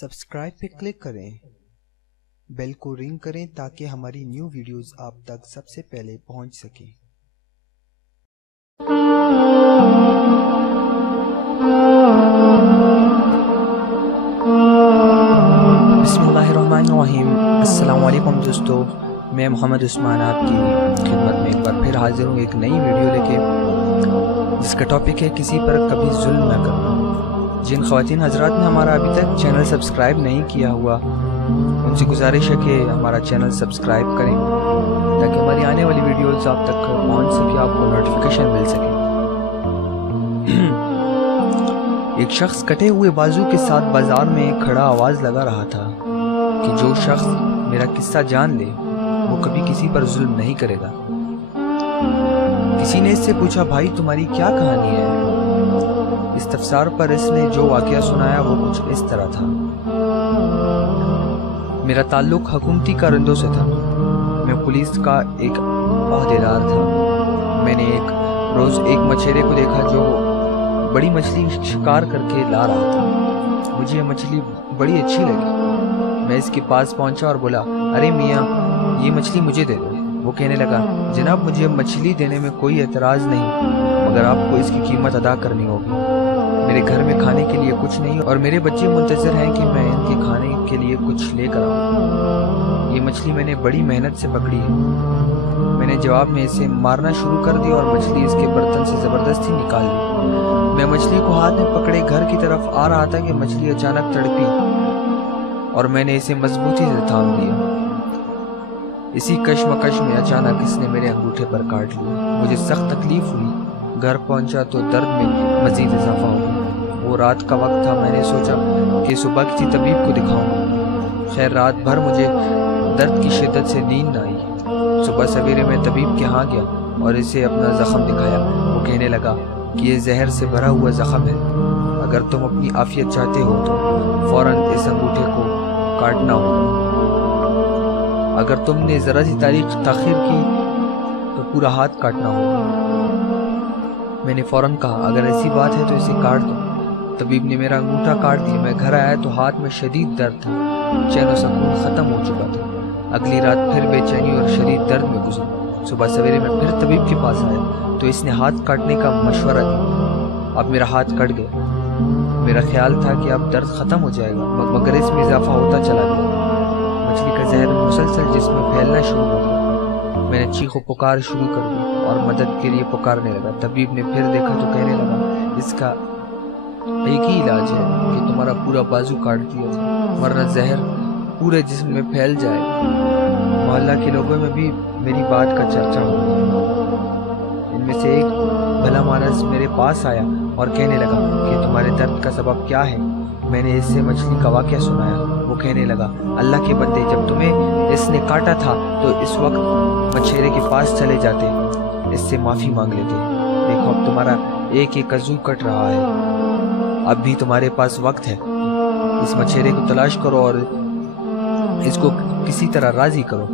Subscribe پہ click کریں، بیل کو رنگ کریں تاکہ ہماری نیو ویڈیوز آپ تک سب سے پہلے پہنچ سکیں۔ بسم اللہ الرحمن الرحیم۔ السلام علیکم دوستو، میں محمد عثمان آپ کی خدمت میں ایک بار پھر حاضر ہوں ایک نئی ویڈیو لے کے، جس کا ٹاپک ہے کسی پر کبھی ظلم نہ کرنا۔ جن خواتین حضرات نے ہمارا ابھی تک چینل سبسکرائب نہیں کیا ہوا، ان سے گزارش ہے کہ ہمارا چینل سبسکرائب کریں تاکہ ہماری آنے والی ویڈیوز آپ تک پہنچ سکے، آپ کو نوٹیفیکیشن مل سکے۔ ایک شخص کٹے ہوئے بازو کے ساتھ بازار میں کھڑا آواز لگا رہا تھا کہ جو شخص میرا قصہ جان لے وہ کبھی کسی پر ظلم نہیں کرے گا۔ کسی نے اس سے پوچھا، بھائی تمہاری کیا کہانی ہے؟ استفسار پر اس نے جو واقعہ سنایا وہ کچھ اس طرح تھا۔ میرا تعلق حکومتی کارندوں سے تھا۔ میں پولیس کا ایک عہدیدار تھا۔ میں نے ایک روز ایک مچھیرے کو دیکھا جو بڑی مچھلی شکار کر کے لا رہا تھا۔ مجھے یہ مچھلی بڑی اچھی لگی۔ میں اس کے پاس پہنچا اور بولا، ارے میاں یہ مچھلی مجھے دے دو۔ وہ کہنے لگا، جناب مجھے مچھلی دینے میں کوئی اعتراض نہیں، مگر آپ کو اس کی قیمت ادا کرنی ہوگی۔ میرے گھر میں کھانے کے لیے کچھ نہیں اور میرے بچے منتظر ہیں کہ میں ان کے کھانے کے لیے کچھ لے کر آؤں۔ یہ مچھلی میں نے بڑی محنت سے پکڑی ہے۔ میں نے جواب میں اسے مارنا شروع کر دیا اور مچھلی اس کے برتن سے زبردستی نکال لی۔ میں مچھلی کو ہاتھ میں پکڑے گھر کی طرف آ رہا تھا کہ مچھلی اچانک تڑپی اور میں نے اسے مضبوطی سے تھام لیا۔ اسی کشمکش میں اچانک اس نے میرے انگوٹھے پر کاٹ لیا۔ مجھے سخت تکلیف ہوئی۔ گھر پہنچا تو درد میں مزید اضافہ ہو گیا۔ وہ رات کا وقت تھا۔ میں نے سوچا کہ صبح کسی طبیب کو دکھاؤں۔ خیر رات بھر مجھے درد کی شدت سے نیند نہ آئی۔ صبح سویرے میں طبیب کے ہاں گیا اور اسے اپنا زخم دکھایا۔ وہ کہنے لگا کہ یہ زہر سے بھرا ہوا زخم ہے، اگر تم اپنی عافیت چاہتے ہو تو فوراً اس انگوٹھے کو کاٹنا ہوگا۔ اگر تم نے ذرا سی تاخیر کی تو پورا ہاتھ کاٹنا ہوگا۔ میں نے فوراً کہا، اگر ایسی بات ہے تو اسے کاٹ دو۔ طبیب نے میرا انگوٹھا کاٹ دیا۔ میں گھر آیا تو ہاتھ میں شدید درد تھا۔ چین و سکون ختم ہو چکا تھا۔ اگلی رات پھر بے چینی اور شدید درد میں گزری۔ صبح سویرے میں پھر طبیب کے پاس آیا تو اس نے ہاتھ کاٹنے کا مشورہ دیا۔ اب میرا ہاتھ کٹ گیا۔ میرا خیال تھا کہ اب درد ختم ہو جائے گا، مگر اس میں اضافہ ہوتا چلا گیا۔ مچھلی کا زہر مسلسل جسم میں پھیلنا شروع ہو گیا۔ میں نے چیخ و پکار شروع کر دی اور مدد کے لیے پکارنے لگا۔ طبیب نے پھر دیکھا تو کہنے لگا، اس کا ایک ہی علاج ہے کہ تمہارا پورا بازو کاٹ دیا جائے، ورنہ زہر پورے جسم میں پھیل جائے گا۔ محلہ کے لوگوں میں بھی میری بات کا چرچا ہو گیا۔ ان میں سے ایک بھلا مانس میرے پاس آیا اور کہنے لگا کہ تمہارے درد کا سبب کیا ہے؟ میں نے اس سے مچھلی کا واقعہ سنایا۔ وہ کہنے لگا، اللہ کے بندے، جب تمہیں اس نے کاٹا تھا تو اس وقت مچھیرے کے پاس چلے جاتے، اس سے معافی مانگ لیتے۔ دیکھو اب تمہارا ایک ایک عضو کٹ رہا ہے، اب بھی تمہارے پاس وقت ہے۔ اس مچھیرے کو تلاش کرو اور اس کو کسی طرح راضی کرو۔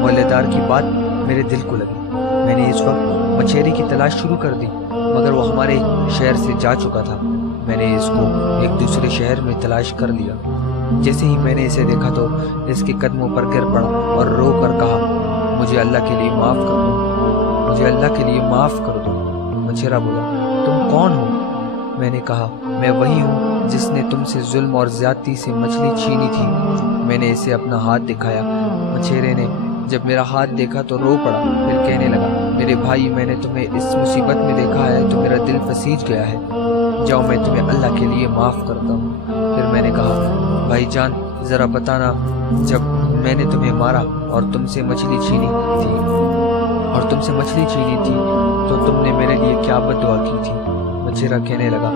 محلے دار کی بات میرے دل کو لگی۔ میں نے اس وقت مچھیرے کی تلاش شروع کر دی، مگر وہ ہمارے شہر سے جا چکا تھا۔ میں نے اس کو ایک دوسرے شہر میں تلاش کر لیا۔ جیسے ہی میں نے اسے دیکھا تو اس کے قدموں پر گر پڑا اور رو کر کہا، مجھے اللہ کے لیے معاف کر دو، مجھے اللہ کے لیے معاف کر دو۔ مچھیرا بولا، تم کون ہو؟ میں نے کہا، میں وہی ہوں جس نے تم سے ظلم اور زیادتی سے مچھلی چھینی تھی۔ میں نے اسے اپنا ہاتھ دکھایا۔ مچھیرے نے جب میرا ہاتھ دیکھا تو رو پڑا، پھر کہنے لگا، میرے بھائی میں نے تمہیں اس مصیبت میں دیکھا ہے تو میرا دل پسیج گیا ہے، جاؤ میں تمہیں اللہ کے لیے معاف کرتا ہوں۔ پھر میں نے کہا، بھائی جان ذرا بتانا، جب میں نے تمہیں مارا اور تم سے مچھلی چھینی تھی تو تم نے میرے لیے کیا بد دعا کی تھی؟ مچھیرا کہنے لگا،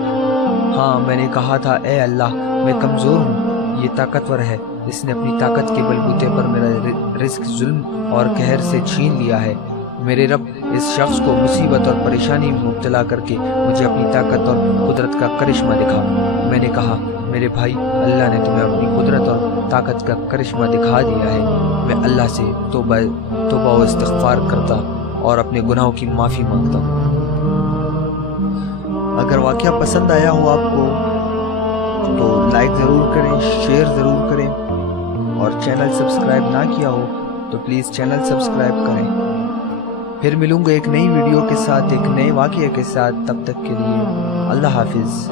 ہاں میں نے کہا تھا، اے اللہ میں کمزور ہوں، یہ طاقتور ہے، اس نے اپنی طاقت کے بلبوتے پر میرا رزق ظلم اور قہر سے چھین لیا ہے۔ میرے رب اس شخص کو مصیبت اور پریشانی میں مبتلا کر کے مجھے اپنی طاقت اور قدرت کا کرشمہ دکھا۔ میں نے کہا، میرے بھائی اللہ نے تمہیں اپنی قدرت اور طاقت کا کرشمہ دکھا دیا ہے۔ میں اللہ سے توبہ و استغفار کرتا اور اپنے گناہوں کی معافی مانگتا ہوں۔ اگر واقعہ پسند آیا ہو آپ کو تو لائک ضرور کریں، شیئر ضرور کریں، اور چینل سبسکرائب نہ کیا ہو تو پلیز چینل سبسکرائب کریں۔ پھر ملوں گا ایک نئی ویڈیو کے ساتھ، ایک نئے واقعے کے ساتھ، تب تک کے لیے اللہ حافظ۔